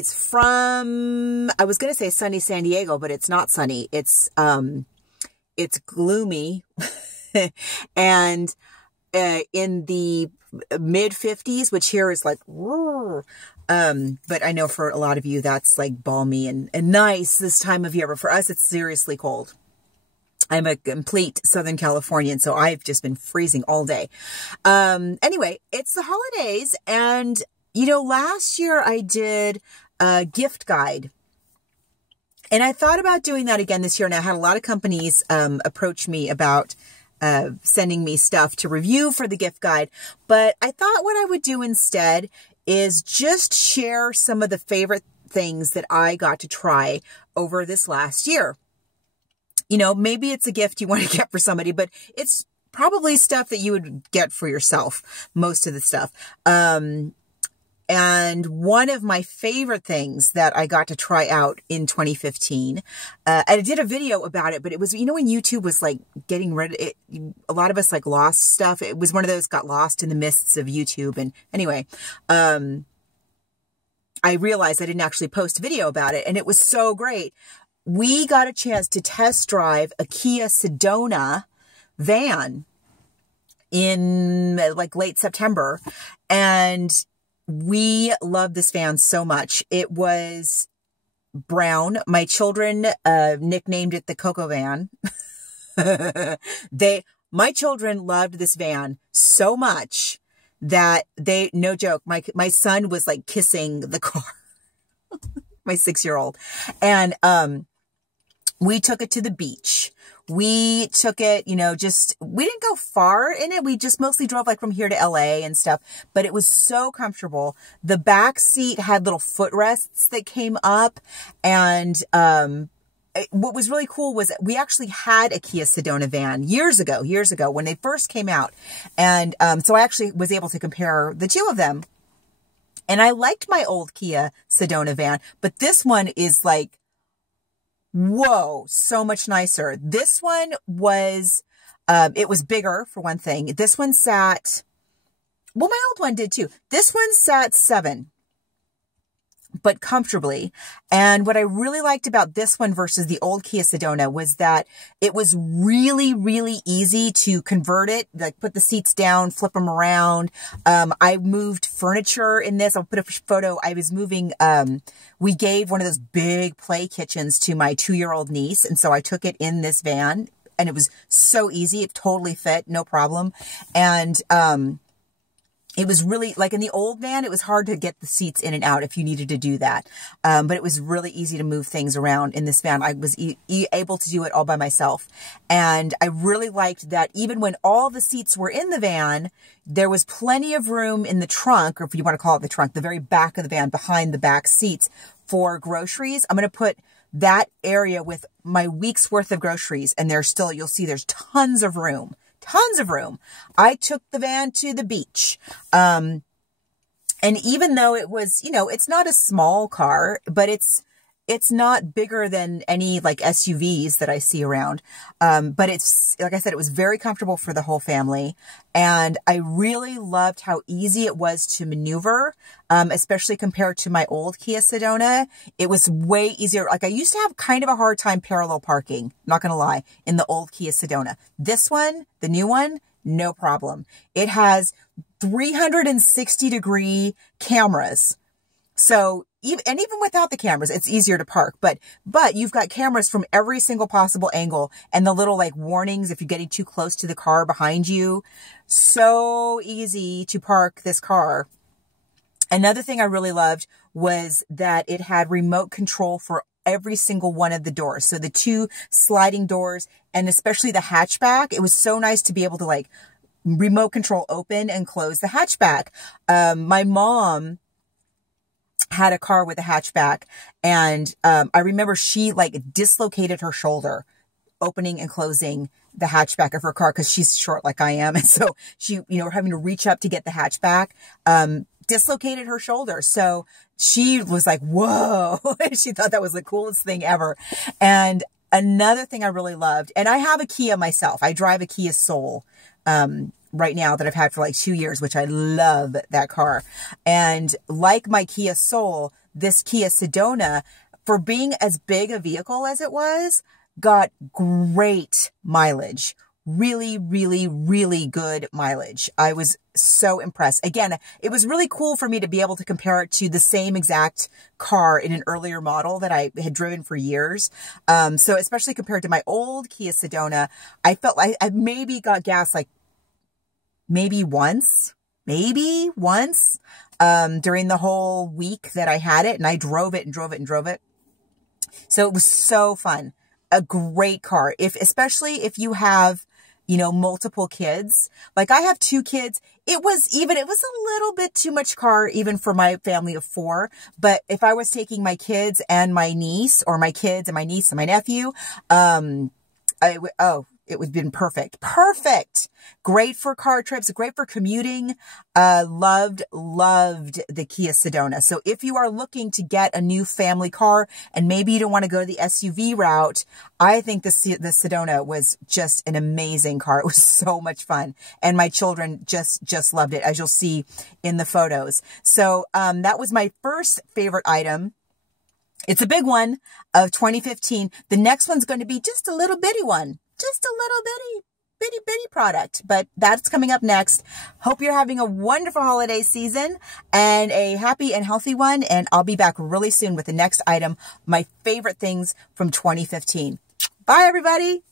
holidays from, I was going to say sunny San Diego, but it's not sunny. It's gloomy and in the mid 50s, which here is like, but I know for a lot of you, that's like balmy and nice this time of year. But for us, it's seriously cold. I'm a complete Southern Californian, so I've just been freezing all day. Anyway, it's the holidays. And, you know, last year I did a gift guide. And I thought about doing that again this year. And I had a lot of companies approach me about sending me stuff to review for the gift guide. But I thought what I would do instead is just share some of the favorite things that I got to try over this last year. You know, maybe it's a gift you want to get for somebody, but it's probably stuff that you would get for yourself, most of the stuff. And one of my favorite things that I got to try out in 2015, I did a video about it, but it was, you know, when YouTube was like getting rid of it, a lot of us like lost stuff. It was one of those got lost in the mists of YouTube. And anyway, I realized I didn't actually post a video about it, and it was so great. We got a chance to test drive a Kia Sedona van in like late September. And we loved this van so much. It was brown. My children nicknamed it the Coco Van. My children loved this van so much that no joke, my son was like kissing the car. My 6-year-old. And we took it to the beach. We took it, you know, we didn't go far in it. We just mostly drove like from here to LA and stuff, but it was so comfortable. The back seat had little footrests that came up. And what was really cool was we actually had a Kia Sedona van years ago when they first came out. And so I actually was able to compare the two of them. And I liked my old Kia Sedona van, but this one is like, whoa, so much nicer. This one was, it was bigger for one thing. This one sat, well, my old one did too. This one sat 7, but comfortably. And what I really liked about this one versus the old Kia Sedona was that it was really, really easy to convert it, like put the seats down, flip them around. I moved furniture in this. I'll put a photo. I was moving, we gave one of those big play kitchens to my 2-year-old niece. And so I took it in this van, and it was so easy. It totally fit, no problem. And, it was really, like in the old van, it was hard to get the seats in and out if you needed to do that. But it was really easy to move things around in this van. I was able to do it all by myself. And I really liked that even when all the seats were in the van, there was plenty of room in the trunk, or if you want to call it the trunk, the very back of the van behind the back seats for groceries. I'm going to put that area with my week's worth of groceries. And there's still, you'll see there's tons of room. Tons of room. I took the van to the beach. And even though it was, you know, it's not a small car, but it's not bigger than any like SUVs that I see around. But it's, like I said, it was very comfortable for the whole family. And I really loved how easy it was to maneuver, especially compared to my old Kia Sedona. It was way easier. Like I used to have kind of a hard time parallel parking, not going to lie, in the old Kia Sedona. This one, the new one, no problem. It has 360-degree cameras. So even without the cameras, it's easier to park, but you've got cameras from every single possible angle, and the little like warnings if you're getting too close to the car behind you. So easy to park this car. Another thing I really loved was that it had remote control for every single one of the doors. So the 2 sliding doors, and especially the hatchback, it was so nice to be able to like remote control open and close the hatchback. My mom had a car with a hatchback, and I remember she like dislocated her shoulder opening and closing the hatchback of her car because she's short like I am, and so she, you know, having to reach up to get the hatchback, dislocated her shoulder. So she was like, whoa. She thought that was the coolest thing ever. And another thing I really loved, and I have a Kia myself. I drive a Kia Soul right now that I've had for like 2 years, which I love that car. And like my Kia Soul, this Kia Sedona, for being as big a vehicle as it was, got great mileage. Really, really, really good mileage. I was so impressed. Again, it was really cool for me to be able to compare it to the same exact car in an earlier model that I had driven for years. So especially compared to my old Kia Sedona, I felt like I maybe got gas like maybe once during the whole week that I had it, and I drove it and drove it and drove it. So it was so fun. A great car. Especially if you have, you know, multiple kids. Like I have 2 kids. It was a little bit too much car even for my family of 4. But if I was taking my kids and my niece, or my kids and my niece and my nephew, it would have been perfect. Perfect. Great for car trips. Great for commuting. Loved the Kia Sedona. So if you are looking to get a new family car and maybe you don't want to go the SUV route, I think the Sedona was just an amazing car. It was so much fun. And my children just loved it, as you'll see in the photos. So that was my first favorite item. It's a big one of 2015. The next one's going to be just a little bitty one. Just a little bitty product, but that's coming up next. Hope you're having a wonderful holiday season and a happy and healthy one. And I'll be back really soon with the next item, my favorite things from 2015. Bye, everybody.